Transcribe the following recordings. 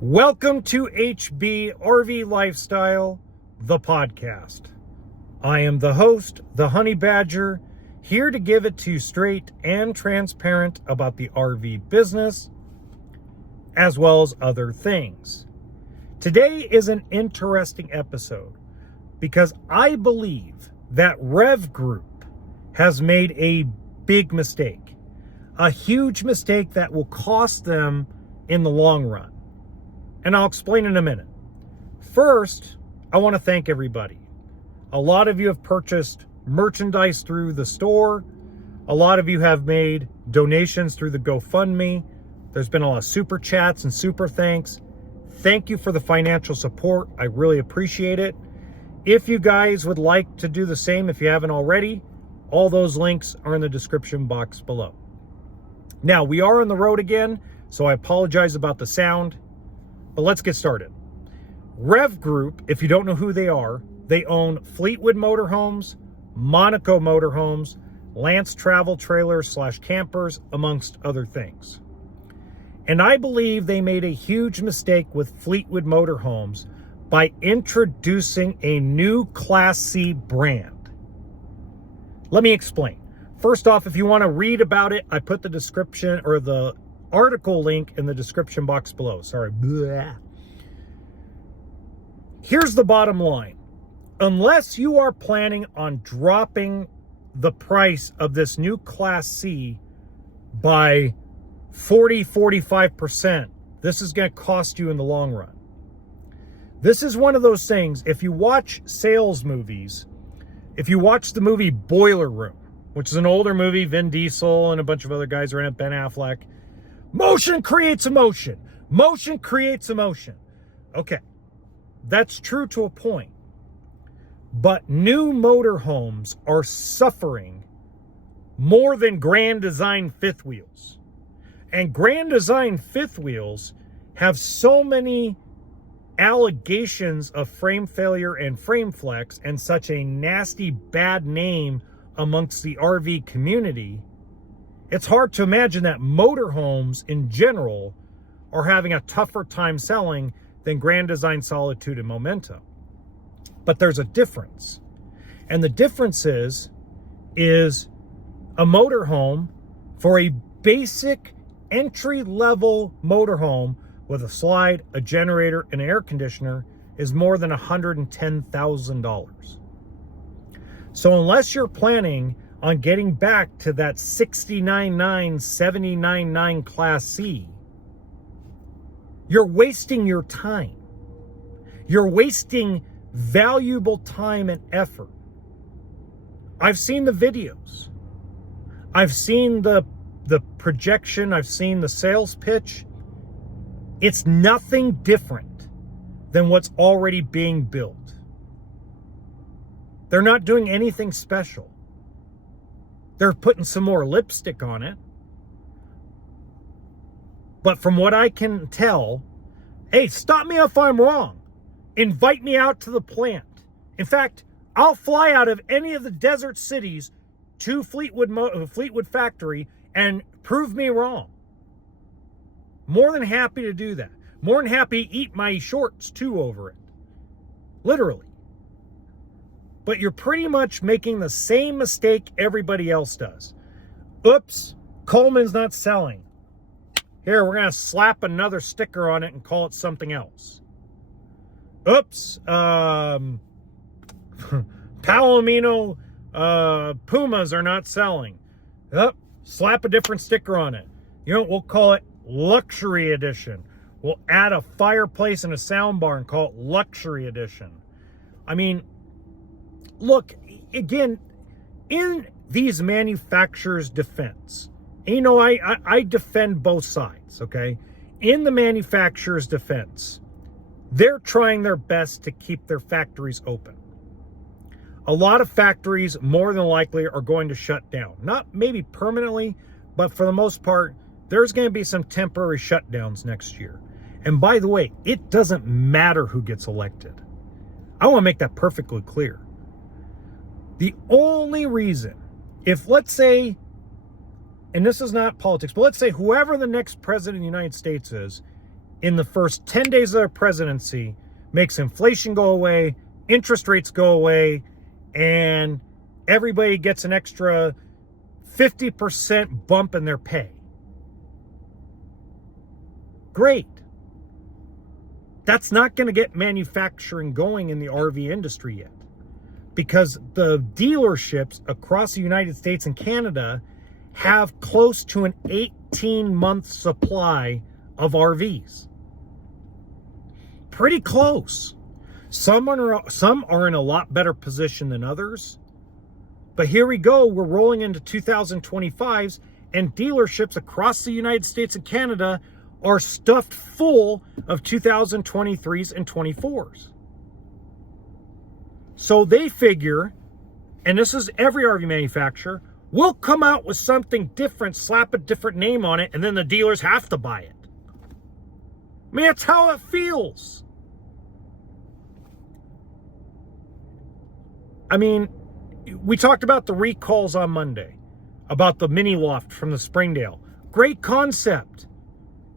Welcome to hbrv Lifestyle, the podcast. I am the host, the Honey Badger, here to give it to you straight and transparent about the RV business, as well as other things. Today is an interesting episode because I believe that Rev Group has made a big mistake, a huge mistake that will cost them in the long run. And I'll explain in a minute. First, I want to thank everybody. A lot of you have purchased merchandise through the store. A lot of you have made donations through the GoFundMe. There's been a lot of super chats and super thanks. Thank you for the financial support. I really appreciate it. If you guys would like to do the same, if you haven't already, all those links are in the description box below. Now, we are on the road again, so I apologize about the sound. But let's get started. Rev Group, if you don't know who they are, they own Fleetwood Motorhomes, Monaco Motorhomes, Lance Travel Trailers / campers, amongst other things. And I believe they made a huge mistake with Fleetwood Motorhomes by introducing a new Class C brand. Let me explain. First off, if you want to read about it, I put the description or the article link in the description box below. Sorry. Blah. Here's the bottom line. Unless you are planning on dropping the price of this new Class C by 45%, this is going to cost you in the long run. This is one of those things, if you watch sales movies, if you watch the movie Boiler Room, which is an older movie, Vin Diesel and a bunch of other guys are in it, Ben Affleck, motion creates emotion. Motion creates emotion. Okay, that's true to a point. But new motorhomes are suffering more than Grand Design fifth wheels. And Grand Design fifth wheels have so many allegations of frame failure and frame flex and such a nasty bad name amongst the RV community. It's hard to imagine that motorhomes in general are having a tougher time selling than Grand Design Solitude and Momento. But there's a difference. And the difference is a motorhome for a basic entry-level motorhome with a slide, a generator, and an air conditioner is more than $110,000. So unless you're planning on getting back to that $69,900, $79,900 Class C, you're wasting your time. You're wasting valuable time and effort. I've seen the videos. I've seen the projection. I've seen the sales pitch. It's nothing different than what's already being built. They're not doing anything special. They're putting some more lipstick on it. But from what I can tell, hey, stop me if I'm wrong. Invite me out to the plant. In fact, I'll fly out of any of the desert cities to Fleetwood factory and prove me wrong. More than happy to do that. More than happy to eat my shorts too over it. Literally. But you're pretty much making the same mistake everybody else does. Oops, Coleman's not selling. Here, we're going to slap another sticker on it and call it something else. Oops, Palomino Pumas are not selling. Slap a different sticker on it. You know, we'll call it Luxury Edition. We'll add a fireplace and a sound bar and call it Luxury Edition. I mean, look, again, in these manufacturers' defense, and you know, I defend both sides, okay? In the manufacturer's defense, they're trying their best to keep their factories open. A lot of factories, more than likely, are going to shut down. Not maybe permanently, but for the most part, there's going to be some temporary shutdowns next year. And by the way, it doesn't matter who gets elected. I want to make that perfectly clear. The only reason, if let's say, and this is not politics, but let's say whoever the next president of the United States is, in the first 10 days of their presidency makes inflation go away, interest rates go away, and everybody gets an extra 50% bump in their pay. Great. That's not going to get manufacturing going in the RV industry yet, because the dealerships across the United States and Canada have close to an 18-month supply of RVs. Pretty close. Some are in a lot better position than others. But here we go. We're rolling into 2025s, and dealerships across the United States and Canada are stuffed full of 2023s and 24s. So they figure, and this is every RV manufacturer, we'll come out with something different, slap a different name on it, and then the dealers have to buy it. I mean, that's how it feels. I mean, we talked about the recalls on Monday, about the mini loft from the Springdale. Great concept.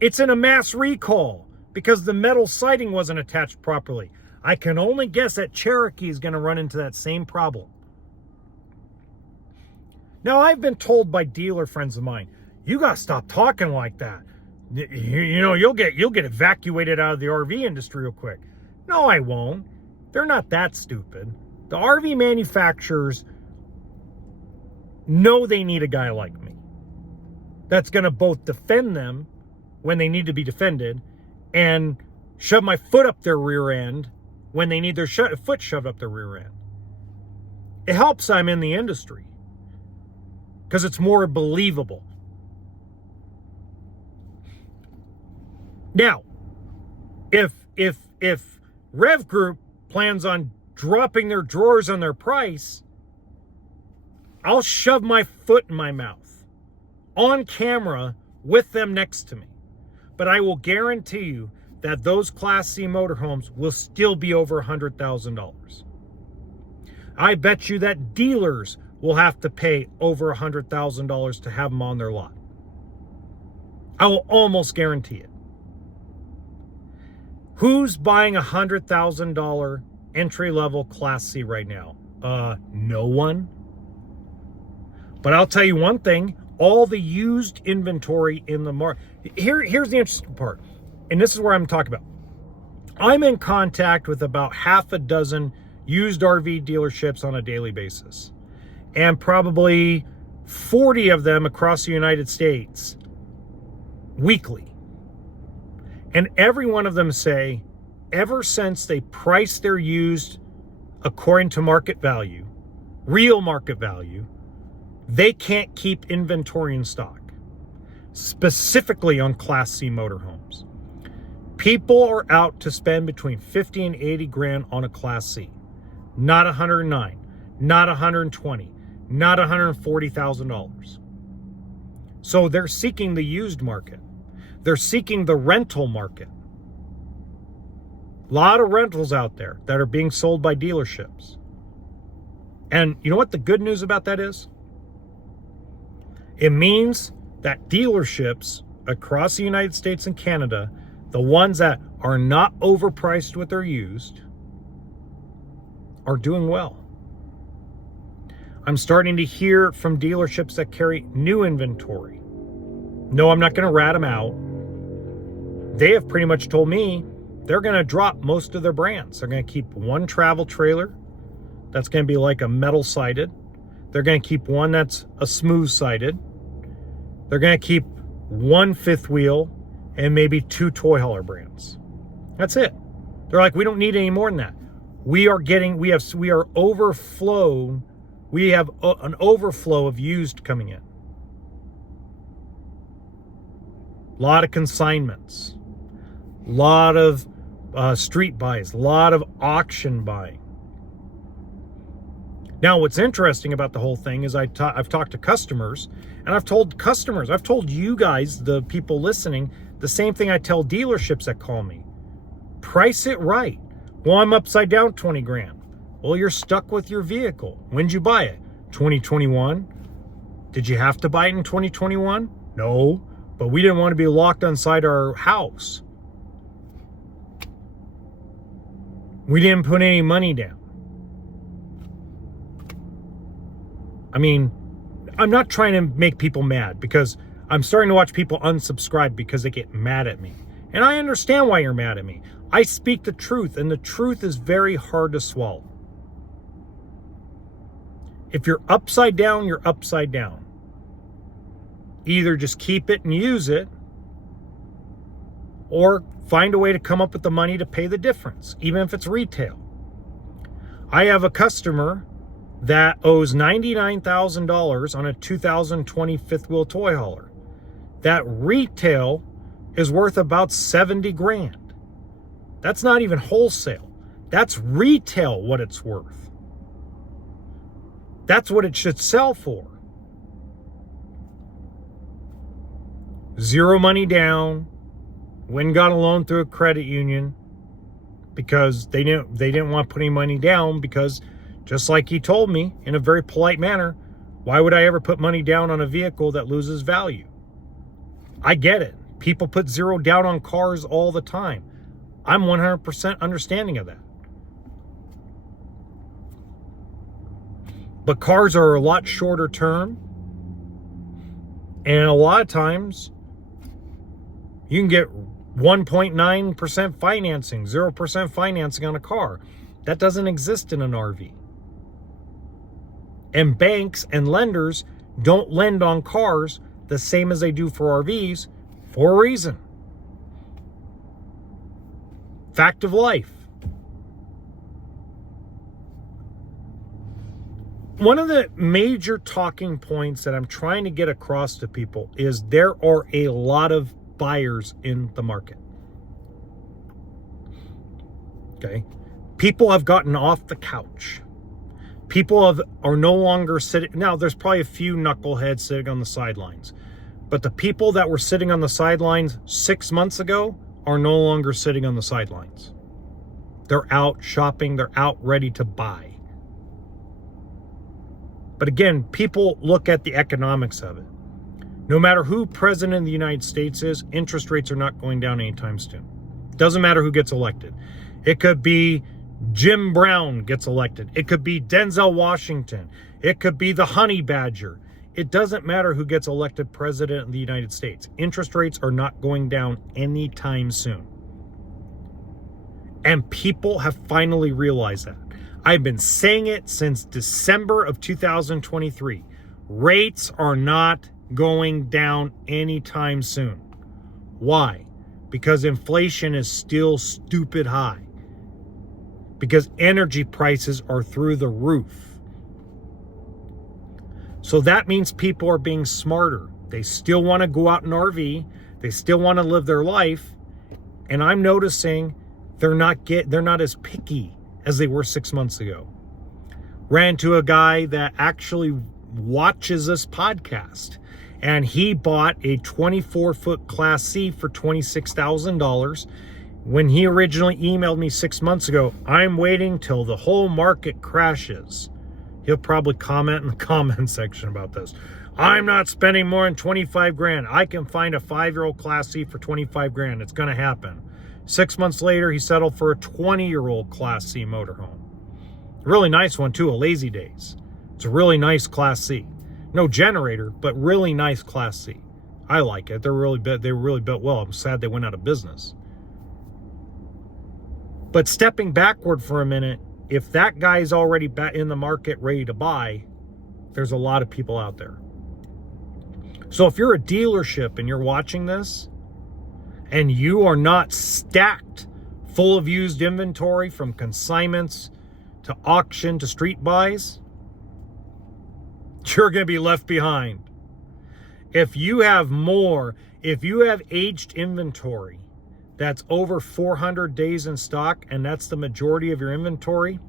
It's in a mass recall because the metal siding wasn't attached properly. I can only guess that Cherokee is going to run into that same problem. Now, I've been told by dealer friends of mine, you got to stop talking like that. You know, you'll get evacuated out of the RV industry real quick. No, I won't. They're not that stupid. The RV manufacturers know they need a guy like me that's going to both defend them when they need to be defended and shove my foot up their rear end when they need their foot shoved up their rear end. It helps I'm in the industry because it's more believable. Now, if Rev Group plans on dropping their drawers on their price, I'll shove my foot in my mouth on camera with them next to me. But I will guarantee you that those Class C motorhomes will still be over $100,000. I bet you that dealers will have to pay over $100,000 to have them on their lot. I will almost guarantee it. Who's buying a $100,000 entry-level Class C right now? No one. But I'll tell you one thing, all the used inventory in the market. Here's the interesting part, and this is where I'm talking about. I'm in contact with about half a dozen used RV dealerships on a daily basis, and probably 40 of them across the United States weekly. And every one of them say, ever since they priced their used according to market value, real market value, they can't keep inventory in stock, specifically on Class C motorhomes. People are out to spend between 50 and 80 grand on a Class C, not 109, not 120, not $140,000. So they're seeking the used market. They're seeking the rental market. A lot of rentals out there that are being sold by dealerships. And you know what the good news about that is? It means that dealerships across the United States and Canada, the ones that are not overpriced with their used, are doing well. I'm starting to hear from dealerships that carry new inventory. No, I'm not going to rat them out. They have pretty much told me they're going to drop most of their brands. They're going to keep one travel trailer that's going to be like a metal sided. They're going to keep one that's a smooth sided. They're going to keep one fifth wheel and maybe two toy hauler brands. That's it. They're like, we don't need any more than that. We are overflown. We have an overflow of used coming in. A lot of consignments, a lot of street buys, a lot of auction buying. Now, what's interesting about the whole thing is I've talked to customers, and I've told you guys, the people listening, the same thing I tell dealerships that call me. Price it right. Well, I'm upside down 20 grand. Well, you're stuck with your vehicle. When'd you buy it? 2021? Did you have to buy it in 2021? No, but we didn't want to be locked inside our house. We didn't put any money down. I mean, I'm not trying to make people mad, because I'm starting to watch people unsubscribe because they get mad at me. And I understand why you're mad at me. I speak the truth, and the truth is very hard to swallow. If you're upside down, you're upside down. Either just keep it and use it, or find a way to come up with the money to pay the difference, even if it's retail. I have a customer that owes $99,000 on a 2020 fifth wheel toy hauler. That retail is worth about 70 grand. That's not even wholesale. That's retail what it's worth. That's what it should sell for. Zero money down. Went and got a loan through a credit union because they didn't want to put any money down, because just like he told me in a very polite manner, why would I ever put money down on a vehicle that loses value? I get it. People put zero down on cars all the time. I'm 100% understanding of that. But cars are a lot shorter term. And a lot of times you can get 1.9% financing, 0% financing on a car. That doesn't exist in an RV. And banks and lenders don't lend on cars the same as they do for RVs, for a reason. Fact of life. One of the major talking points that I'm trying to get across to people is there are a lot of buyers in the market. Okay? People have gotten off the couch. People are no longer sitting. Now, there's probably a few knuckleheads sitting on the sidelines. But the people that were sitting on the sidelines 6 months ago are no longer sitting on the sidelines. They're out shopping. They're out ready to buy. But again, people look at the economics of it. No matter who president of the United States is, interest rates are not going down anytime soon. Doesn't matter who gets elected. It could be Jim Brown gets elected. It could be Denzel Washington. It could be the Honey Badger. It doesn't matter who gets elected president of the United States. Interest rates are not going down anytime soon. And people have finally realized that. I've been saying it since December of 2023. Rates are not going down anytime soon. Why? Because inflation is still stupid high. Because energy prices are through the roof. So that means people are being smarter. They still want to go out in RV. They still want to live their life. And I'm noticing they're not as picky as they were 6 months ago. Ran into a guy that actually watches this podcast, and he bought a 24-foot Class C for $26,000. When he originally emailed me 6 months ago, I'm waiting till the whole market crashes. He'll probably comment in the comment section about this. I'm not spending more than 25 grand. I can find a 5-year-old Class C for 25 grand. It's going to happen. 6 months later, he settled for a 20-year-old Class C motorhome. Really nice one, too, a Lazy Days. It's a really nice Class C. No generator, but really nice Class C. I like it. They were really built well. I'm sad they went out of business. But stepping backward for a minute, if that guy's already in the market ready to buy, there's a lot of people out there. So if you're a dealership and you're watching this, and you are not stacked full of used inventory from consignments to auction to street buys, you're going to be left behind. If you have aged inventory that's over 400 days in stock, and that's the majority of your inventory,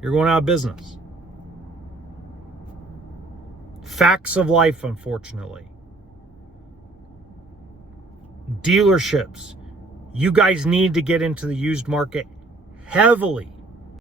you're going out of business. Facts of life, unfortunately. Dealerships, you guys need to get into the used market heavily.